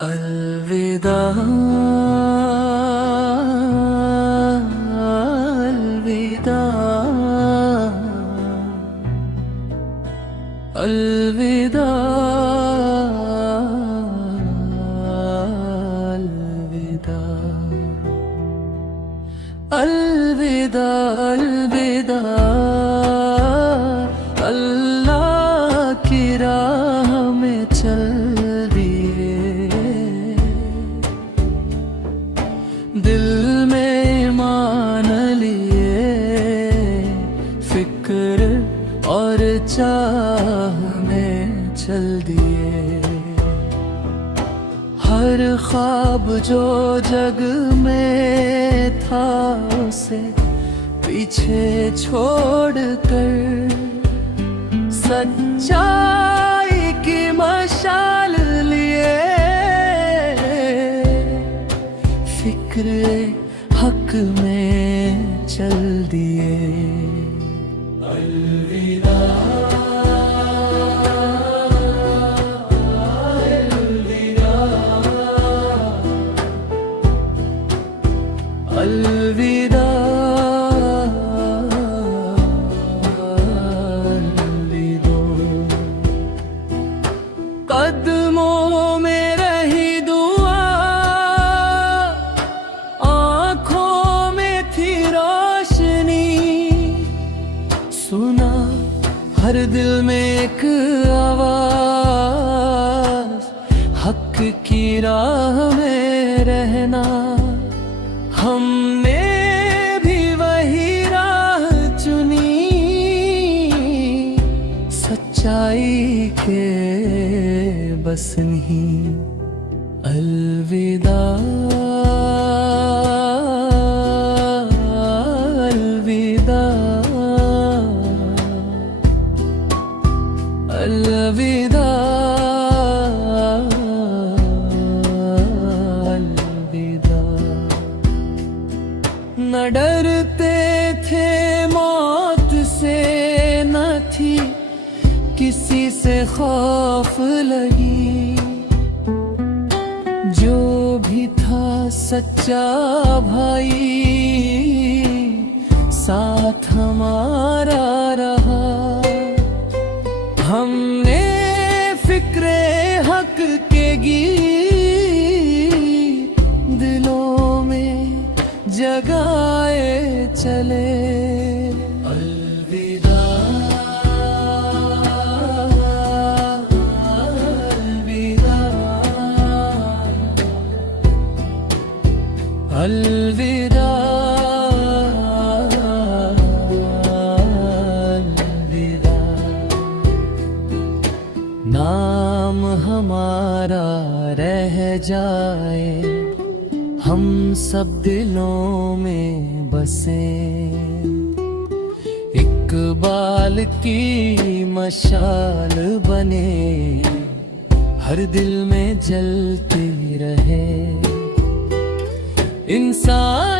अलविदा अलविदा अलविदा अलविदा अलविदा अलविदा अल्लाह की राह में चल दिल में मान लिए फिक्र और चाह में चल दिए। हर ख्वाब जो जग में था उसे पीछे छोड़कर सच्चाई की मशाल लिए फिक्र हक में चल दिए। अलविदा अलविदा अलविदा अलविदा कदमों में रही दुआ आँखों में थी रोशनी सुना हर दिल में एक आवाज हक की राह में रहना। हमने भी वही राह चुनी सच्चाई के बस नहीं। अलविदा अलविदा अलविदा अलविदा न डरते थे मौत से न थी किसी से खौफ लगी जो भी था सच्चा भाई साथ हमारा रहा। हमने फिक्रे हक के गीत दिलों में जगाए चले। अलविदा अलविदा अलविदा अलविदा नाम हमारा रह जाए हम सब दिलों में बसे इकबाल की मशाल बने हर दिल में जलती रहे। इंसान